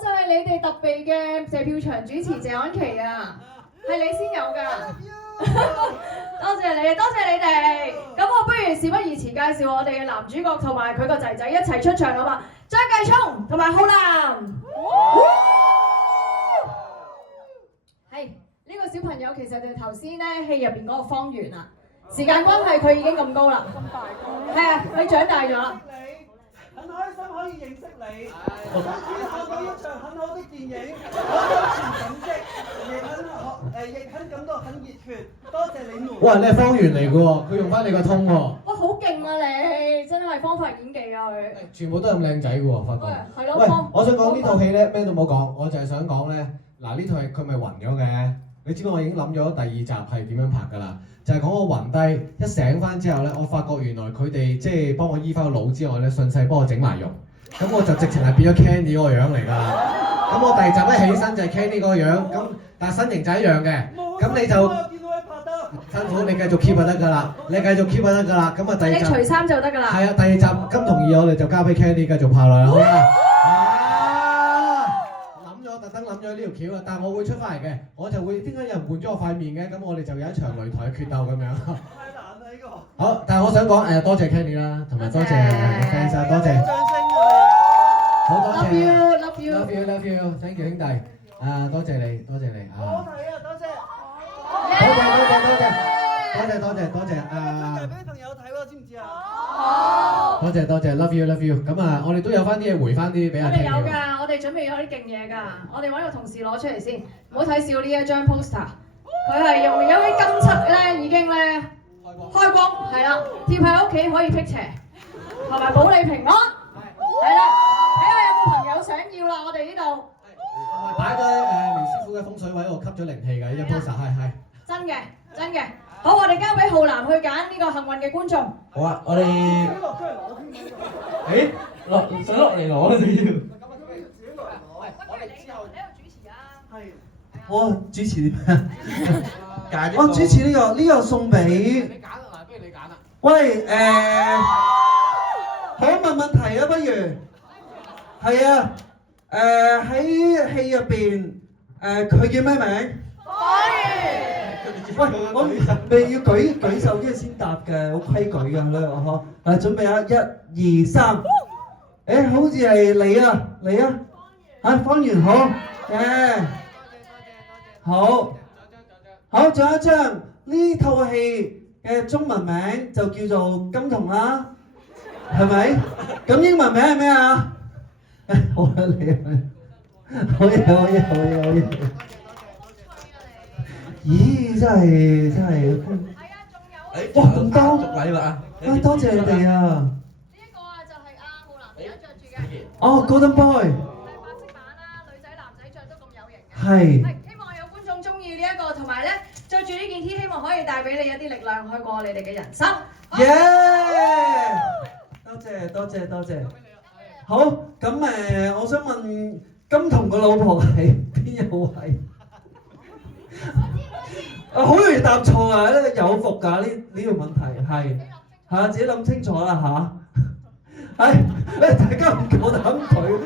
就係你哋特備嘅謝票場主持謝安琪啊，係你先有㗎。多謝你，多謝你哋。咁我不如事不宜遲，介紹我哋嘅男主角同埋佢個仔仔一齊出場好嘛？張繼聰同埋浩南。係呢個小朋友其實就頭先咧戲入邊嗰個方圓啊。時間關係，佢已經咁高啦。咁大個。係啊，佢長大咗啦。很開心可以認識你，想睇下過一場很好的電影，我全感激，亦很感到很熱血，多謝你們。哇！你係方圓嚟嘅喎，佢用翻你個通喎。哇，好勁啊你！真係方法演技啊佢。全部都咁靚仔嘅喎，發覺。係咯。喂，我想講呢套戲咧，咩都冇講，我就係想講咧，嗱呢套戲佢咪暈咗嘅，你知唔知我已經諗咗第二集係點樣拍㗎啦？就係講我暈低，一醒翻之後咧，我發覺原來佢哋即係幫我醫翻個腦之外咧，順勢幫我整埋容，咁我就直情係變咗 Candy 嗰個樣嚟㗎。咁我第二集一起身就係 Candy 嗰個樣，咁但係身形就一樣嘅，咁你就辛苦，你繼續 keep 就得㗎啦，你繼續 keep 就得㗎啦。咁啊第二集，你除衫就得㗎啦。係啊，第二集金同意我哋就交俾 Candy 繼續拍落去，好啦。特登諗咗呢條橋啊，但係我會出翻嚟嘅，我就會點解有人換咗我塊面嘅？咁我哋就有一場擂台決鬥咁樣。太難啦呢個。好，但係我想講多謝 Kenny 啦，同埋多謝 fans 啊，多謝。掌聲好多謝。Love you，love you。Love you，love you，thank you 兄弟。多謝你，多謝你啊。好睇啊，多謝。多謝。就俾朋友睇喎，知唔知啊？多謝 love you，love you。咁啊，我哋都有翻啲嘢回翻啲俾阿 Kenny。我哋有㗎，我哋準備咗啲勁嘢㗎，我哋揾個同事攞出嚟先，唔好睇少呢一張 poster。佢係用有啲金漆咧，已經咧開光，係啦，貼喺屋企可以辟邪，同埋保你平安。係啦，睇下有冇朋友想要啦，我哋呢度。擺咗苗師傅嘅風水位，我吸咗靈氣㗎，呢張 poster 係。真嘅。好，我哋交俾浩南去揀呢個幸運嘅觀眾。好啊，我哋。誒，想落嚟攞啊，仲要。我主持啲咩？我主持呢個送俾。你揀啊，嗱，不如你揀啦。喂，好問問題啊，不如。係啊，喺戲入邊，佢叫咩名？喂，我未要舉手跟住先答嘅，好規矩㗎咧，我嗬。準備啊，1、2、3。好似係你啊，方圓好，好，仲有一張呢套戲嘅中文名就叫做金童啦，係咪？咁英文名係咩啊？好啦，你好嘢。咦，真係，哇咁多禮物啊！多謝你哋啊！呢一個啊就係阿浩南而家着住嘅。哦 ，Golden Boy。係白色版啦，女仔男仔着都咁有型嘅。係。希望有觀眾中意呢一個，同埋咧着住呢件 T，希望可以帶俾你一啲力量去過你哋嘅人生。耶！多謝。好，咁我想問金童個老婆係邊一位？好容易答錯啊！有伏㗎呢個問題係自己諗清楚啦嚇。大家唔夠膽舉，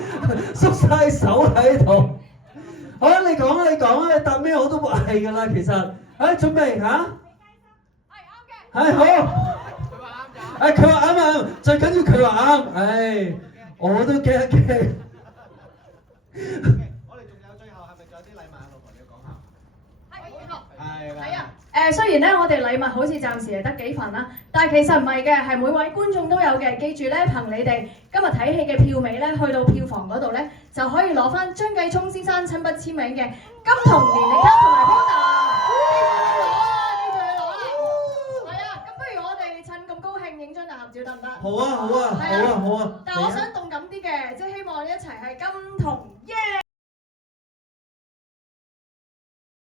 縮晒手喺度。好啦，你講啊，你答咩我都話係㗎啦，其實。準備嚇。係啱嘅。好。佢話啱啊，最緊要佢話啱。我都驚一驚。我哋仲有最後係咪仲有啲禮物啊？老婆你要講下。係啊，雖然咧我哋禮物好似暫時係得幾份啦，但係其實唔係嘅，係每位觀眾都有嘅。記住咧，憑你哋今日睇戲嘅票尾咧，去到票房嗰度咧，就可以攞翻張繼聰先生親筆簽名嘅金童年歷卡同埋 poster。記住去攞啦。係啊，咁不如我哋趁咁高興影張大合照得唔得？好啊。但係我想動感啲嘅，即係希望一齊係金童